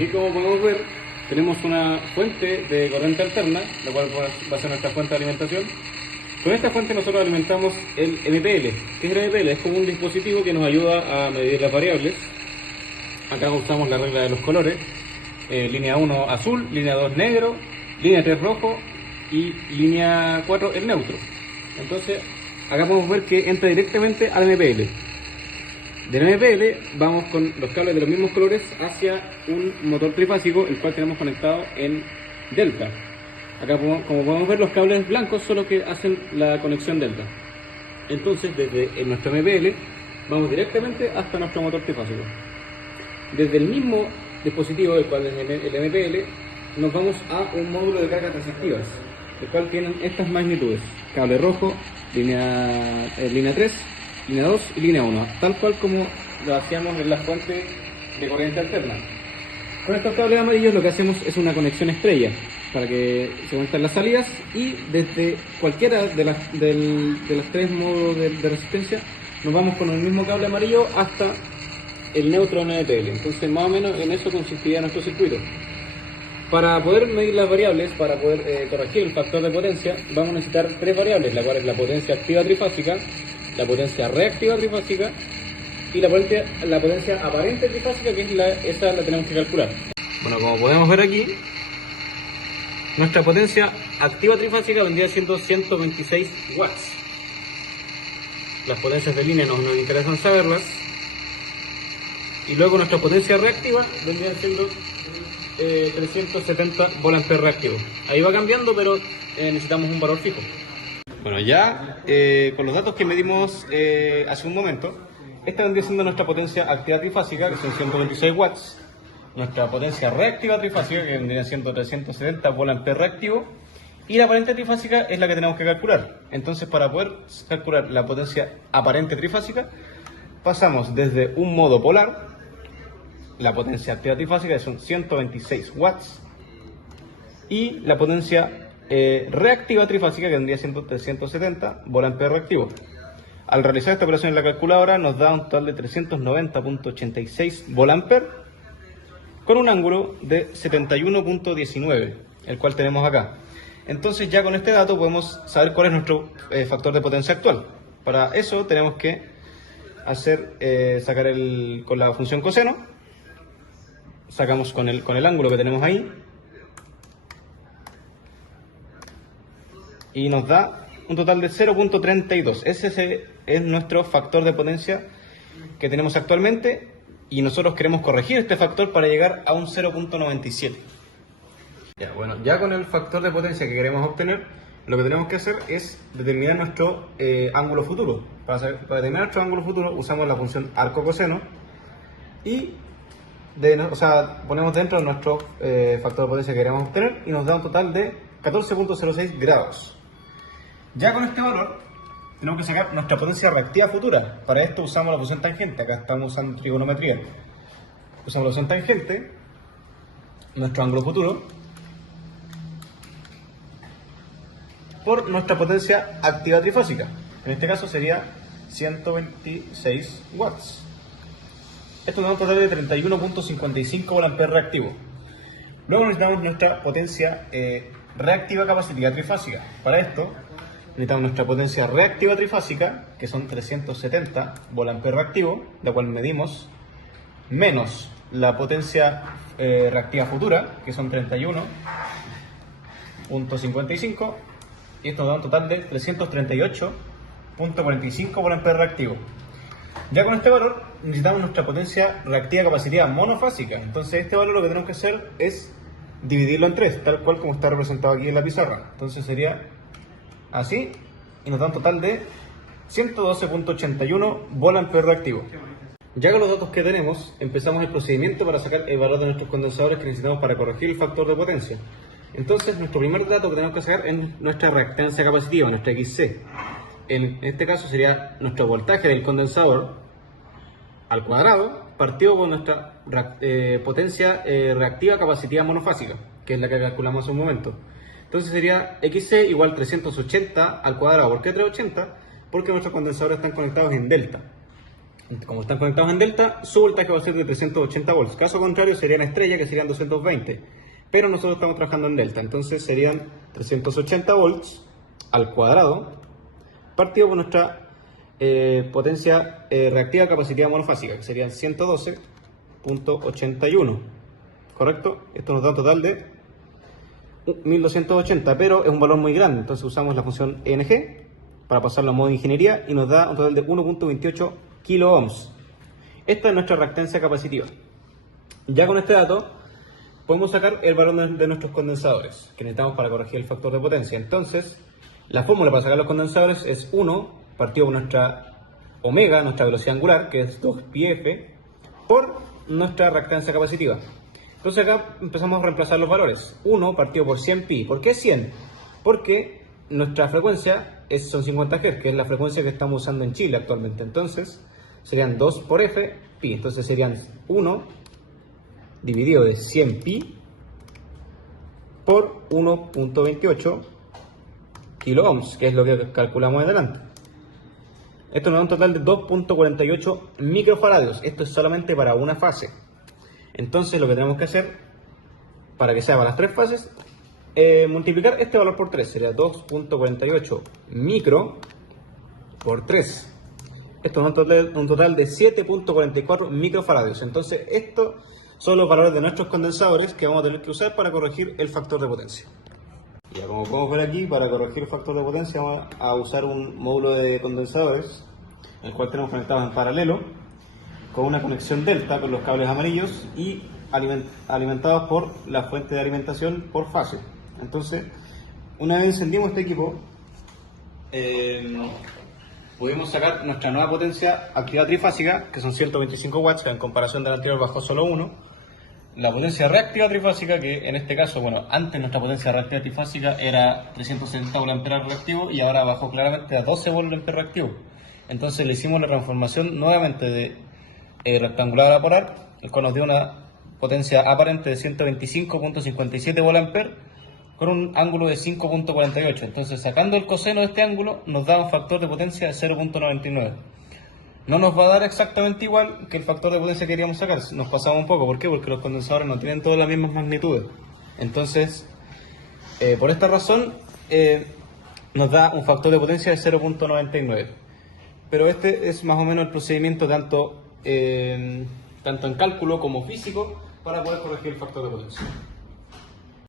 aquí como podemos ver tenemos una fuente de corriente alterna, la cual va a ser nuestra fuente de alimentación. Con esta fuente nosotros alimentamos el MPL. ¿Qué es el MPL? Es como un dispositivo que nos ayuda a medir las variables. Acá usamos la regla de los colores. Línea 1 azul, línea 2 negro, línea 3 rojo y línea 4 el neutro. Entonces acá podemos ver que entra directamente al MPL. Del MPL vamos con los cables de los mismos colores hacia un motor trifásico, el cual tenemos conectado en delta. Acá como podemos ver, los cables blancos son los que hacen la conexión delta. Entonces desde nuestro MPL vamos directamente hasta nuestro motor trifásico. Desde el mismo dispositivo, el cual es el MPL, nos vamos a un módulo de cargas receptivas, el cual tienen estas magnitudes: cable rojo, línea 3, línea 2 y línea 1, tal cual como lo hacíamos en la fuente de corriente alterna. Con estos cables amarillos lo que hacemos es una conexión estrella para que se conecten las salidas, y desde cualquiera de los tres módulos de resistencia nos vamos con el mismo cable amarillo hasta el neutro NPL. Entonces más o menos en eso consistiría nuestro circuito. Para poder medir las variables, para poder corregir el factor de potencia, vamos a necesitar tres variables, la cual es la potencia activa trifásica, la potencia reactiva trifásica y la potencia aparente trifásica, que es esa la tenemos que calcular. Bueno, como podemos ver aquí, nuestra potencia activa trifásica vendría siendo 126 watts. Las potencias de línea nos interesan saberlas. Y luego nuestra potencia reactiva vendría siendo 370 VA reactivo. Ahí va cambiando, pero necesitamos un valor fijo. Bueno, ya con los datos que medimos hace un momento, esta vendría siendo nuestra potencia activa trifásica, que son 126 watts. Nuestra potencia reactiva trifásica, que vendría siendo 370 VA reactivo. Y la aparente trifásica es la que tenemos que calcular. Entonces, para poder calcular la potencia aparente trifásica, pasamos desde un modo polar, la potencia activa trifásica, que son 126 watts, y la potencia reactiva trifásica, que vendría siendo 370 VA reactivo. Al realizar esta operación en la calculadora nos da un total de 390.86 VA con un ángulo de 71.19, el cual tenemos acá. Entonces ya con este dato podemos saber cuál es nuestro factor de potencia actual. Para eso tenemos que sacar con la función coseno, sacamos con el ángulo que tenemos ahí y nos da un total de 0.32. Ese es nuestro factor de potencia que tenemos actualmente, y nosotros queremos corregir este factor para llegar a un 0.97. Ya con el factor de potencia que queremos obtener, lo que tenemos que hacer es determinar nuestro ángulo futuro. Para determinar nuestro ángulo futuro usamos la función arco coseno y ponemos dentro de nuestro factor de potencia que queremos obtener, y nos da un total de 14.06 grados. Ya con este valor tenemos que sacar nuestra potencia reactiva futura. Para esto usamos la función tangente. Acá estamos usando trigonometría. Usamos la función tangente, nuestro ángulo futuro, por nuestra potencia activa trifásica. En este caso sería 126 watts. Esto nos da un total de 31.55 VA reactivo. Luego necesitamos nuestra potencia reactiva capacitiva trifásica. Para esto necesitamos nuestra potencia reactiva trifásica, que son 370 VA reactivo, la cual medimos, menos la potencia reactiva futura, que son 31.55, y esto nos da un total de 338.45 VA reactivo. Ya con este valor necesitamos nuestra potencia reactiva capacitiva monofásica. Entonces este valor lo que tenemos que hacer es dividirlo en 3, tal cual como está representado aquí en la pizarra. Entonces sería así, y nos da un total de 112.81 VA reactivo. Ya con los datos que tenemos, empezamos el procedimiento para sacar el valor de nuestros condensadores que necesitamos para corregir el factor de potencia. Entonces nuestro primer dato que tenemos que sacar es nuestra reactancia capacitiva, nuestra XC. En este caso sería nuestro voltaje del condensador al cuadrado, partido por nuestra potencia reactiva capacitiva monofásica, que es la que calculamos hace un momento. Entonces sería XC igual 380 al cuadrado. ¿Por qué 380? Porque nuestros condensadores están conectados en delta. Como están conectados en delta, su voltaje va a ser de 380 volts. Caso contrario, sería en estrella, que serían 220. Pero nosotros estamos trabajando en delta, entonces serían 380 volts al cuadrado, partido por nuestra potencia reactiva capacitiva monofásica, que serían 112.81. ¿Correcto? Esto nos da un total de 1280, pero es un valor muy grande, entonces usamos la función ENG para pasarlo a modo de ingeniería y nos da un total de 1.28 kilo ohms. Esta es nuestra reactancia capacitiva. Ya con este dato podemos sacar el valor de nuestros condensadores que necesitamos para corregir el factor de potencia. Entonces, la fórmula para sacar los condensadores es 1 partido por nuestra omega, nuestra velocidad angular, que es 2πf, por nuestra reactancia capacitiva. Entonces acá empezamos a reemplazar los valores. 1 partido por 100π. ¿Por qué 100? Porque nuestra frecuencia son 50 Hz, que es la frecuencia que estamos usando en Chile actualmente. Entonces serían 2 por f, pi. Entonces serían 1 dividido de 100π por 1.28 kilo ohms, que es lo que calculamos adelante. Esto nos da un total de 2.48 microfaradios. Esto es solamente para una fase. Entonces lo que tenemos que hacer para que sea para las tres fases, multiplicar este valor por 3. Sería 2.48 micro por 3. Esto nos da un total de 7.44 microfaradios. Entonces estos son los valores de nuestros condensadores que vamos a tener que usar para corregir el factor de potencia. Ya, como podemos ver aquí, para corregir el factor de potencia vamos a usar un módulo de condensadores, el cual tenemos conectado en paralelo, con una conexión delta con los cables amarillos y alimentados por la fuente de alimentación por fase. Entonces, una vez encendimos este equipo, pudimos sacar nuestra nueva potencia activa trifásica, que son 125 watts, que en comparación del anterior bajó solo 1. La potencia reactiva trifásica, que en este caso, bueno, antes nuestra potencia reactiva trifásica era 370 VA reactivo y ahora bajó claramente a 12 VA reactivo. Entonces le hicimos la transformación nuevamente de rectangular a polar, el cual nos dio una potencia aparente de 125.57 VA con un ángulo de 5.48. Entonces, sacando el coseno de este ángulo, nos da un factor de potencia de 0.99. No nos va a dar exactamente igual que el factor de potencia que queríamos sacar. Nos pasamos un poco. ¿Por qué? Porque los condensadores no tienen todas las mismas magnitudes. Entonces, por esta razón, nos da un factor de potencia de 0.99. Pero este es más o menos el procedimiento tanto en cálculo como físico para poder corregir el factor de potencia.